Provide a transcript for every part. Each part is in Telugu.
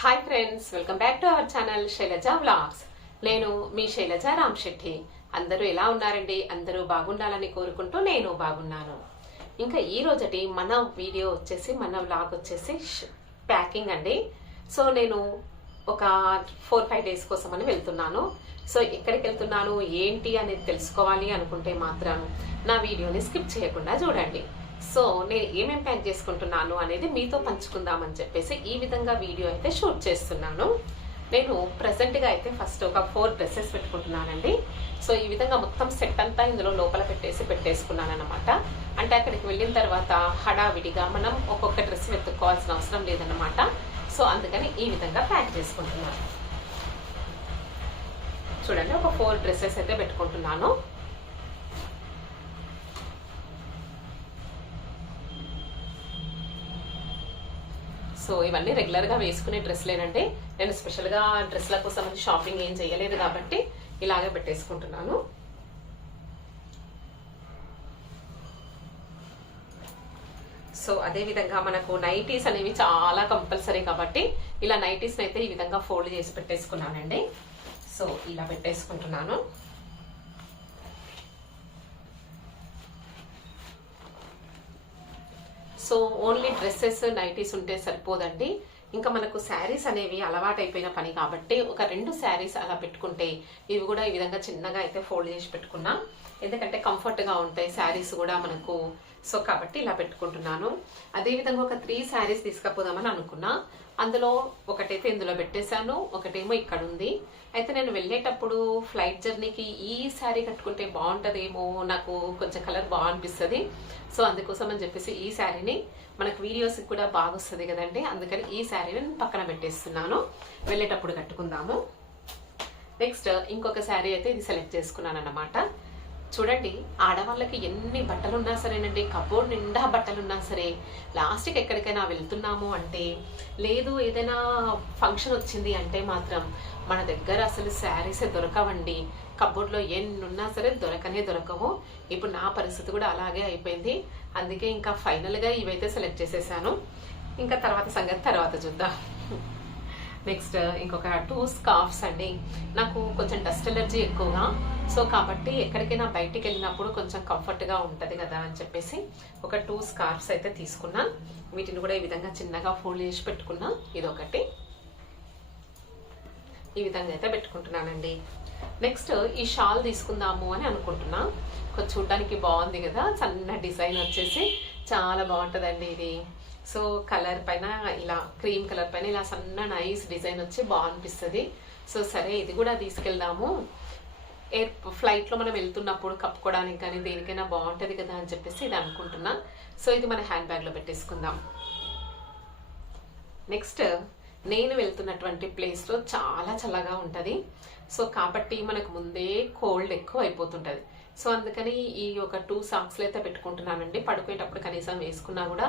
Hi friends welcome back to our channel Shailaja vlogs నేను మీ శైలజ రామ్ శెట్టి అందరూ ఎలా ఉన్నారండి? అందరూ బాగుండాలని కోరుకుంటూ నేను బాగున్నాను. ఇంకా ఈ రోజటి మన వీడియో వచ్చేసి మన వ్లాగ్ వచ్చేసి ప్యాకింగ్ అండి. సో నేను ఒక ఫోర్ ఫైవ్ డేస్ కోసం అని వెళ్తున్నాను. సో ఎక్కడికి వెళ్తున్నాను? ఏంటి అనేది తెలుసుకోవాలి అనుకుంటే మాత్రం నా వీడియోని స్కిప్ చేయకుండా చూడండి. సో నేను ఏమేం ప్యాక్ చేసుకుంటున్నాను అనేది మీతో పంచుకుందామని చెప్పేసి ఈ విధంగా వీడియో అయితే షూట్ చేస్తున్నాను. నేను ప్రెసెంట్గా అయితే ఫస్ట్ ఒక ఫోర్ డ్రెస్సెస్ పెట్టుకుంటున్నానండి. సో ఈ విధంగా మొత్తం సెట్ అంతా ఇందులో లోపల పెట్టేసి పెట్టేసుకున్నాను అనమాట అంటే అక్కడికి వెళ్ళిన తర్వాత హడావిడిగా మనం ఒక్కొక్క డ్రెస్ వెతుక్కోవాల్సిన అవసరం లేదన్నమాట. సో అందుకని ఈ విధంగా ప్యాక్ చేసుకుంటున్నాను. చూడండి ఒక ఫోర్ డ్రెస్సెస్ అయితే పెట్టుకుంటున్నాను. సో ఇవన్నీ రెగ్యులర్గా వేసుకునే డ్రెస్లేనండి నేను స్పెషల్గా డ్రెస్ల కోసం షాపింగ్ ఏం చేయలేదు కాబట్టి ఇలాగే పెట్టేసుకుంటున్నాను. సో అదే విధంగా మనకు నైటీస్ అనేవి చాలా కంపల్సరీ కాబట్టి ఇలా నైటీస్ అయితే ఈ విధంగా ఫోల్డ్ చేసి పెట్టేసుకున్నానండి. సో ఇలా పెట్టేసుకుంటున్నాను. సో ఓన్లీ డ్రెస్సెస్ నైటీస్ ఉంటే సరిపోదండి. ఇంకా మనకు శారీస్ అనేవి అలవాటైపోయిన పని కాబట్టి ఒక రెండు శారీస్ అలా పెట్టుకుంటే ఇవి కూడా ఈ విధంగా చిన్నగా అయితే ఫోల్డ్ చేసి పెట్టుకున్నా. ఎందుకంటే కంఫర్ట్గా ఉంటాయి శారీస్ కూడా మనకు. సో కాబట్టి ఇలా పెట్టుకుంటున్నాను. అదేవిధంగా ఒక త్రీ శారీస్ తీసుకపోదామని అనుకున్నా. అందులో ఒకటైతే ఇందులో పెట్టేశాను ఒకటేమో ఇక్కడ ఉంది అయితే నేను వెళ్ళేటప్పుడు ఫ్లైట్ జర్నీకి ఈ శారీ కట్టుకుంటే బాగుంటుందేమో నాకు కొంచెం కలర్ బాగా అనిపిస్తుంది. సో అందుకోసం అని చెప్పేసి ఈ శారీని మనకు వీడియోస్ కూడా బాగా వస్తుంది కదండి అందుకని ఈ శారీని నేను పక్కన పెట్టేస్తున్నాను. వెళ్ళేటప్పుడు కట్టుకుందాము. నెక్స్ట్ ఇంకొక శారీ అయితే ఇది సెలెక్ట్ చేసుకున్నాను అనమాట చూడండి ఆడవాళ్ళకి ఎన్ని బట్టలున్నా సరేనండి కబోర్డ్ నిండా బట్టలు ఉన్నా సరే లాస్ట్కి ఎక్కడికైనా వెళ్తున్నాము అంటే లేదు ఏదైనా ఫంక్షన్ వచ్చింది అంటే మాత్రం మన దగ్గర అసలు శారీసే దొరకవండి. కబోర్డ్లో ఎన్ని ఉన్నా సరే దొరకనే దొరకవు. ఇప్పుడు నా పరిస్థితి కూడా అలాగే అయిపోయింది. అందుకే ఇంకా ఫైనల్గా ఇవైతే సెలెక్ట్ చేసేసాను. ఇంకా తర్వాత సంగతి తర్వాత చూద్దాం. నెక్స్ట్ ఇంకొక టూ స్కార్ఫ్స్ అండి. నాకు కొంచెం డస్ట్ ఎలర్జీ ఎక్కువగా. సో కాబట్టి ఎక్కడికైనా బయటికి వెళ్ళినప్పుడు కొంచెం కంఫర్ట్గా ఉంటుంది కదా అని చెప్పేసి ఒక టూ స్కార్ఫ్స్ అయితే తీసుకున్నా. వీటిని కూడా ఈ విధంగా చిన్నగా ఫోల్డ్ చేసి పెట్టుకున్నా. ఇదొకటి. ఈ విధంగా అయితే పెట్టుకుంటున్నానండి. నెక్స్ట్ ఈ షాల్ తీసుకుందాము అని అనుకుంటున్నా. కొంచెం చూడడానికి బాగుంది కదా. సన్న డిజైన్ వచ్చేసి చాలా బాగుంటుందండి ఇది. సో కలర్ పైన ఇలా క్రీమ్ కలర్ పైన ఇలా సన్న నైస్ డిజైన్ వచ్చి బాగా అనిపిస్తుంది సో సరే ఇది కూడా తీసుకెళ్దాము. ఎయిర్ ఫ్లైట్లో మనం వెళ్తున్నప్పుడు కప్పుకోవడానికి కానీ దేనికైనా బాగుంటుంది కదా అని చెప్పేసి ఇది అనుకుంటున్నా. సో ఇది మన హ్యాండ్ బ్యాగ్లో పెట్టేసుకుందాం. నెక్స్ట్ నేను వెళ్తున్నటువంటి ప్లేస్లో చాలా చల్లగా ఉంటుంది. సో కాబట్టి మనకు ముందే కోల్డ్ ఎక్కువ అయిపోతుంటుంది. సో అందుకని ఈ ఒక టూ సాక్స్లు అయితే పెట్టుకుంటున్నానండి. పడుకునేటప్పుడు కనీసం వేసుకున్నా కూడా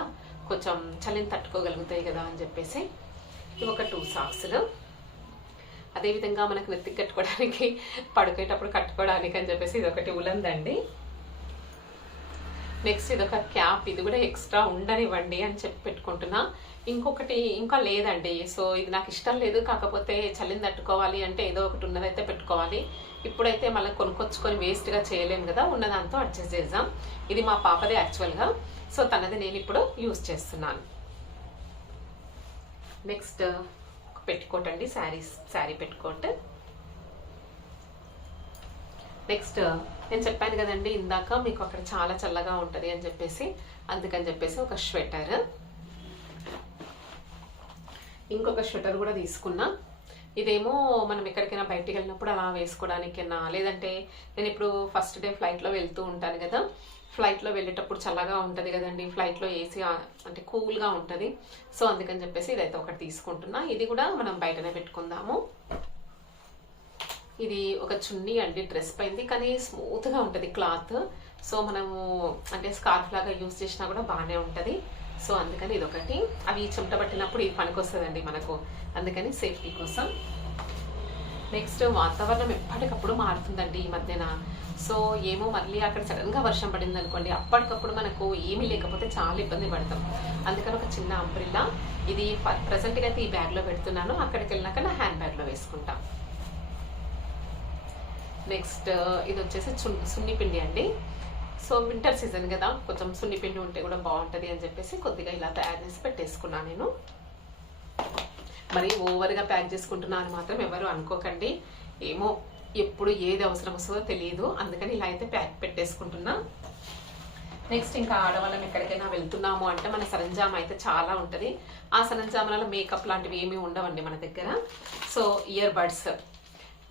కొంచెం చలిని తట్టుకోగలుగుతాయి కదా అని చెప్పేసి ఇవి ఒక టూ సాక్స్లు అదేవిధంగా మనకు నెత్తి కట్టుకోవడానికి పడుకునేటప్పుడు కట్టుకోవడానికి అని చెప్పేసి ఇది ఒకటి ఉలందండి నెక్స్ట్ ఇది ఒక క్యాప్ ఇది కూడా ఎక్స్ట్రా ఉండనివ్వండి అని చెప్పి పెట్టుకుంటున్నా. ఇంకొకటి ఇంకా లేదండి. సో ఇది నాకు ఇష్టం లేదు. కాకపోతే చల్లిని తట్టుకోవాలి అంటే ఏదో ఒకటి ఉన్నదైతే పెట్టుకోవాలి. ఇప్పుడైతే మళ్ళీ కొనుక్కొచ్చుకొని వేస్ట్గా చేయలేము కదా. ఉన్నదాంతో అడ్జస్ట్ చేద్దాం. ఇది మా పాపదే యాక్చువల్గా సో తనది నేను ఇప్పుడు యూస్ చేస్తున్నాను. నెక్స్ట్ పెట్టుకోట్ అండి శారీస్ శారీ పెట్టుకోట్ నెక్స్ట్ నేను చెప్పాను కదండి ఇందాక మీకు అక్కడ చాలా చల్లగా ఉంటుంది అని చెప్పేసి అందుకని చెప్పేసి ఒక స్వెటర్. ఇంకొక స్వెటర్ కూడా తీసుకున్నా. ఇదేమో మనం ఎక్కడికైనా బయటికి వెళ్ళినప్పుడు అలా వేసుకోవడానికైనా లేదంటే నేను ఇప్పుడు ఫస్ట్ డే ఫ్లైట్లో వెళ్తూ ఉంటాను కదా ఫ్లైట్లో వెళ్ళేటప్పుడు చల్లగా ఉంటుంది కదండి. ఫ్లైట్లో ఏసీ అంటే కూల్గా ఉంటుంది. సో అందుకని చెప్పేసి ఇదైతే ఒకటి తీసుకుంటున్నా. ఇది కూడా మనం బయటనే పెట్టుకుందాము. ఇది ఒక చున్నీ అండి డ్రెస్ పైంది. కానీ స్మూత్గా ఉంటుంది క్లాత్ సో మనము అంటే స్కార్ఫ్ లాగా యూస్ చేసినా కూడా బాగానే ఉంటుంది. సో అందుకని ఇదొకటి. అవి చెమట పట్టినప్పుడు ఇది పనికొస్తుందండి మనకు. అందుకని సేఫ్టీ కోసం నెక్స్ట్ వాతావరణం ఎప్పటికప్పుడు మారుతుందండి ఈ మధ్యన. సో ఏమో మళ్ళీ అక్కడ సడన్గా వర్షం పడింది అనుకోండి అప్పటికప్పుడు మనకు ఏమీ లేకపోతే చాలా ఇబ్బంది పడతాం. అందుకని ఒక చిన్న అంబ్రిల్లా ఇది ప్రజెంట్గా అయితే ఈ బ్యాగ్లో పెడుతున్నాను. అక్కడికి వెళ్ళినాక నా హ్యాండ్ బ్యాగ్లో వేసుకుంటా. నెక్స్ట్ ఇది వచ్చేసి సున్నిపిండి అండి. సో వింటర్ సీజన్ కదా కొంచెం సున్నిపిండి ఉంటే కూడా బాగుంటుంది అని చెప్పేసి కొద్దిగా ఇలా తయారు చేసి పెట్టేసుకున్నాను నేను. మరి ఓవర్గా ప్యాక్ చేసుకుంటున్నాను మాత్రం ఎవరు అనుకోకండి. ఏమో ఎప్పుడు ఏది అవసరం వస్తుందో తెలియదు. అందుకని ఇలా అయితే ప్యాక్ పెట్టేసుకుంటున్నా. నెక్స్ట్ ఇంకా ఆడవాళ్ళం ఎక్కడికైనా వెళ్తున్నాము అంటే మన సరంజామ అయితే చాలా ఉంటుంది. ఆ సరంజామాలలో మేకప్ లాంటివి ఏమీ ఉండవండి మన దగ్గర. సో ఇయర్ బడ్స్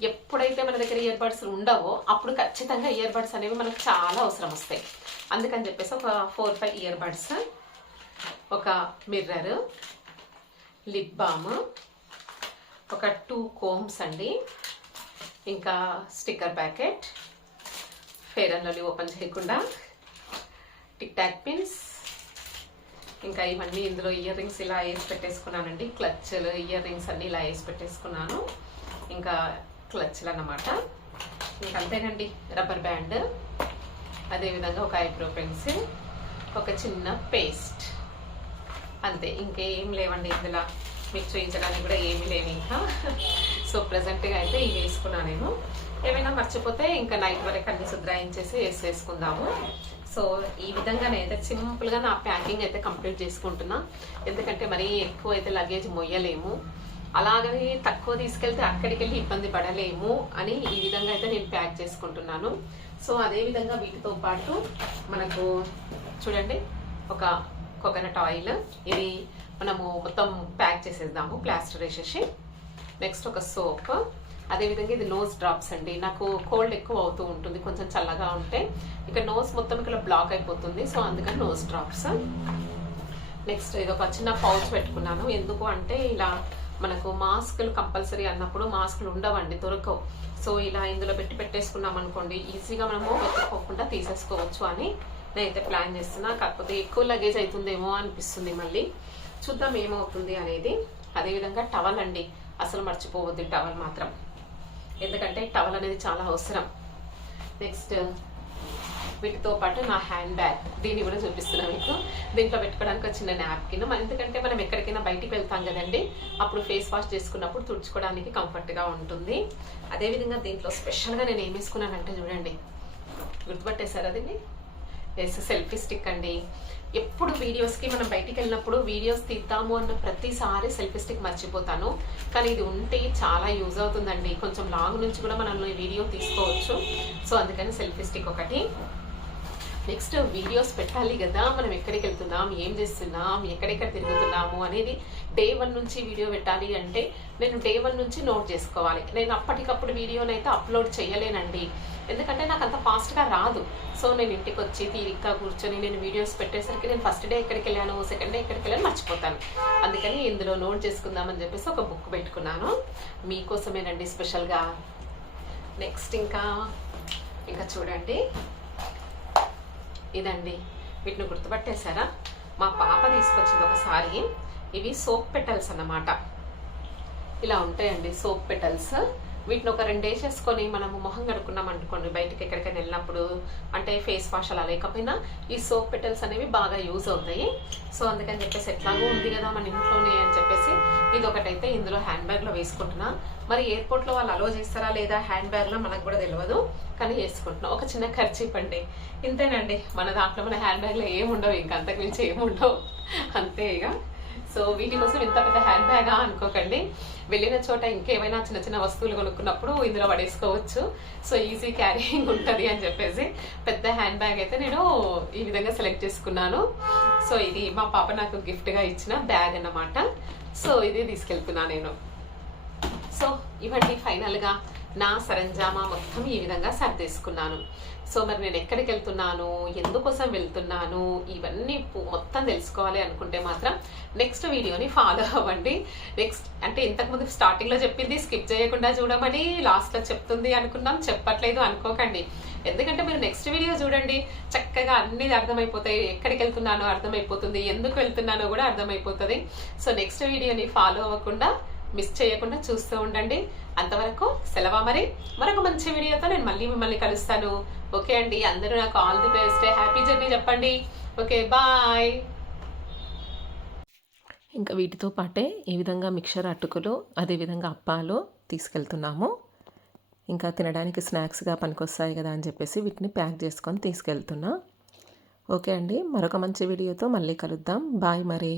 ఎప్పుడైతే మన దగ్గర ఇయర్ బడ్స్ ఉండవో అప్పుడు ఖచ్చితంగా ఇయర్ బడ్స్ అనేవి మనకు చాలా అవసరం వస్తాయి. అందుకని చెప్పేసి ఒక ఫోర్ ఫైవ్ ఇయర్ బడ్స్ ఒక మిర్రర్ లిప్ బామ్. ఒక టూ కోమ్స్ అండి. ఇంకా sticker packet. Fair and lovely open చేయకుండా. Tic tac pins. ఇంకా ఇవన్నీ ఇందులో ఇయర్ రింగ్స్ ఇలా వేసి పెట్టేసుకున్నానండి. క్లచ్లు ఇయర్ రింగ్స్ అన్ని ఇలా వేసి పెట్టేసుకున్నాను. ఇంకా క్లచ్లు అన్నమాట. ఇంకా అంతేనండి. Rubber band. అదేవిధంగా ఒక ఐబ్రో పెన్సిల్. ఒక చిన్న పేస్ట్. అంతే ఇంకేం లేవండి ఇందులో. మీకు చూపించడానికి కూడా ఏమీ లేవు ఇంకా. సో ప్రజెంట్గా అయితే ఇవి వేసుకున్నాను నేను. ఏమైనా మర్చిపోతే ఇంకా నైట్ వరకు అన్ని సుద్రాయించేసి వేసేసుకుందాము సో ఈ విధంగా నేనైతే సింపుల్గా నా ప్యాకింగ్ అయితే కంప్లీట్ చేసుకుంటున్నా. ఎందుకంటే మరీ ఎక్కువ అయితే లగేజ్ మొయ్యలేము. అలాగని తక్కువ తీసుకెళ్తే అక్కడికి వెళ్ళి ఇబ్బంది పడలేము అని ఈ విధంగా అయితే నేను ప్యాక్ చేసుకుంటున్నాను. సో అదే విధంగా వీటితో పాటు మనకు చూడండి ఒక కోకోనట్ ఆయిల్ ఇది మనము మొత్తం ప్యాక్ చేసేద్దాము ప్లాస్టర్ వేసేసి. నెక్స్ట్ ఒక సోప్. అదేవిధంగా ఇది నోస్ డ్రాప్స్ అండి. నాకు కోల్డ్ ఎక్కువ అవుతూ ఉంటుంది కొంచెం చల్లగా ఉంటే. ఇక నోస్ మొత్తం ఇక్కడ బ్లాక్ అయిపోతుంది సో అందుకని నోస్ డ్రాప్స్ నెక్స్ట్ ఇది ఒక చిన్న పౌచ్ పెట్టుకున్నాను. ఎందుకు అంటే ఇలా మనకు మాస్కులు కంపల్సరీ అన్నప్పుడు మాస్కులు ఉండవండి దొరకవు. సో ఇలా ఇందులో పెట్టి పెట్టేసుకున్నాం అనుకోండి ఈజీగా మనము వెతుక్కోకుండా తీసేసుకోవచ్చు అని నేనైతే ప్లాన్ చేస్తున్నా. కాకపోతే ఎక్కువ లగేజ్ అవుతుందేమో అనిపిస్తుంది మళ్ళీ. చూద్దాం ఏమవుతుంది అనేది. అదేవిధంగా టవల్ అండి. అసలు మర్చిపోవద్దు టవల్ మాత్రం. ఎందుకంటే టవల్ అనేది చాలా అవసరం. నెక్స్ట్ వీటితో పాటు నా హ్యాండ్ బ్యాగ్ దీన్ని కూడా చూపిస్తున్నాను మీకు. దీంట్లో పెట్టుకోవడానికి ఒక చిన్న నాప్కిన్ ఎందుకంటే మనం ఎక్కడికైనా బయటికి వెళ్తాం కదండి. అప్పుడు ఫేస్ వాష్ చేసుకున్నప్పుడు తుడుచుకోవడానికి కంఫర్ట్గా ఉంటుంది. అదేవిధంగా దీంట్లో స్పెషల్గా నేను ఏం వేసుకున్నానంటే చూడండి. గుర్తుపట్టేశారా దీన్ని? ఎస్ సెల్ఫీ స్టిక్ అండి. ఎప్పుడు వీడియోస్కి మనం బయటికి వెళ్ళినప్పుడు వీడియోస్ తీద్దాము అన్న ప్రతిసారి సెల్ఫీ స్టిక్ మర్చిపోతాను. కానీ ఇది ఉంటే చాలా యూజ్ అవుతుందండి. కొంచెం లాంగ్ నుంచి కూడా మనం ఈ వీడియో తీసుకోవచ్చు. సో అందుకని సెల్ఫీ స్టిక్ ఒకటి. నెక్స్ట్ వీడియోస్ పెట్టాలి కదా మనం ఎక్కడికి వెళ్తున్నాం ఏం చేస్తున్నాం ఎక్కడెక్కడ తిరుగుతున్నాము అనేది డే వన్ నుంచి వీడియో పెట్టాలి అంటే నేను డే వన్ నుంచి నోట్ చేసుకోవాలి. నేను అప్పటికప్పుడు వీడియోని అయితే అప్లోడ్ చేయలేనండి. ఎందుకంటే నాకు అంత ఫాస్ట్గా రాదు. సో నేను ఇంటికి వచ్చి తీరిగ్గా కూర్చొని నేను వీడియోస్ పెట్టేసరికి నేను ఫస్ట్ డే ఎక్కడికి వెళ్ళాను సెకండ్ డే ఎక్కడికి వెళ్ళాను మర్చిపోతాను. అందుకని ఇందులో నోట్ చేసుకుందామని చెప్పేసి ఒక బుక్ పెట్టుకున్నాను. మీకోసమేనండి స్పెషల్గా నెక్స్ట్ ఇంకా ఇంకా చూడండి. ఇదండి. వీటిని గుర్తుపట్టేశారా? మా పాప తీసుకొచ్చింది ఒకసారి. ఇవి సోప్ పెటల్స్ అన్నమాట. ఇలా ఉంటాయండి సోప్ పెటల్స్. వీటిని ఒక రెండు వేసేసుకొని మనము మొహం కడుక్కున్నాం అనుకోండి బయటకి ఎక్కడికైనా వెళ్ళినప్పుడు అంటే ఫేస్ వాష్ అలా లేకపోయినా ఈ సోప్ పెటల్స్ అనేవి బాగా యూజ్ అవుతాయి. సో అందుకని చెప్పేసి ఎట్లాగో ఉంది కదా మన ఇంట్లోనే అని చెప్పేసి ఇది ఒకటైతే ఇందులో హ్యాండ్ బ్యాగ్లో వేసుకుంటున్నా. మరి ఎయిర్పోర్ట్లో వాళ్ళు అలో చేస్తారా లేదా హ్యాండ్ బ్యాగ్లో మనకు కూడా తెలియదు కానీ వేసుకుంటున్నాం. ఒక చిన్న ఖర్చీప్ అండి. ఇంతేనండి. మన దాంట్లో మన హ్యాండ్ బ్యాగ్లో ఏముండవు ఇంకా అంతకు మించి ఏముండవు అంతే ఇక. సో వీటి కోసం ఇంత పెద్ద హ్యాండ్ బ్యాగా అనుకోకండి. వెళ్ళిన చోట ఇంకేమైనా చిన్న చిన్న వస్తువులు కొనుక్కున్నప్పుడు ఇందులో పడేసుకోవచ్చు. సో ఈజీ క్యారీయింగ్ ఉంటుంది అని చెప్పేసి పెద్ద హ్యాండ్ బ్యాగ్ అయితే నేను ఈ విధంగా సెలెక్ట్ చేసుకున్నాను. సో ఇది మా పాప నాకు గిఫ్ట్గా ఇచ్చిన బ్యాగ్ అన్నమాట. సో ఇది తీసుకెళ్తున్నా నేను. సో ఇవన్నీ ఫైనల్గా నా సరంజామా మొత్తం ఈ విధంగా సర్దేసుకున్నాను. సో మరి నేను ఎక్కడికి వెళ్తున్నాను? ఎందుకోసం వెళ్తున్నాను? ఇవన్నీ మొత్తం తెలుసుకోవాలి అనుకుంటే మాత్రం నెక్స్ట్ వీడియోని ఫాలో అవ్వండి. నెక్స్ట్ అంటే ఇంతకుముందు స్టార్టింగ్లో చెప్పింది స్కిప్ చేయకుండా చూడమని లాస్ట్లో చెప్తుంది అనుకున్నాం చెప్పట్లేదు అనుకోకండి. ఎందుకంటే మీరు నెక్స్ట్ వీడియో చూడండి చక్కగా అన్ని అర్థమైపోతాయి. ఎక్కడికి వెళ్తున్నానో అర్థమైపోతుంది ఎందుకు వెళ్తున్నానో కూడా అర్థమైపోతుంది. సో నెక్స్ట్ వీడియోని ఫాలో అవ్వకుండా మిస్ చేయకుండా చూస్తూ ఉండండి. అంతవరకు సెలవా మరి? మరొక మంచి వీడియోతో నేను మళ్ళీ మిమ్మల్ని కలుస్తాను. ఓకే అండి అందరూ నాకు all the best. Happy journey చెప్పండి. Okay bye. ఇంకా వీటితో పాటే ఈ విధంగా మిక్చర్ అటుకులు అదేవిధంగా అప్పాలు తీసుకెళ్తున్నాము. ఇంకా తినడానికి స్నాక్స్గా పనికొస్తాయి కదా అని చెప్పేసి వీటిని ప్యాక్ చేసుకొని తీసుకెళ్తున్నా. ఓకే అండి మరొక మంచి వీడియోతో మళ్ళీ కలుద్దాం. బాయ్ మరి.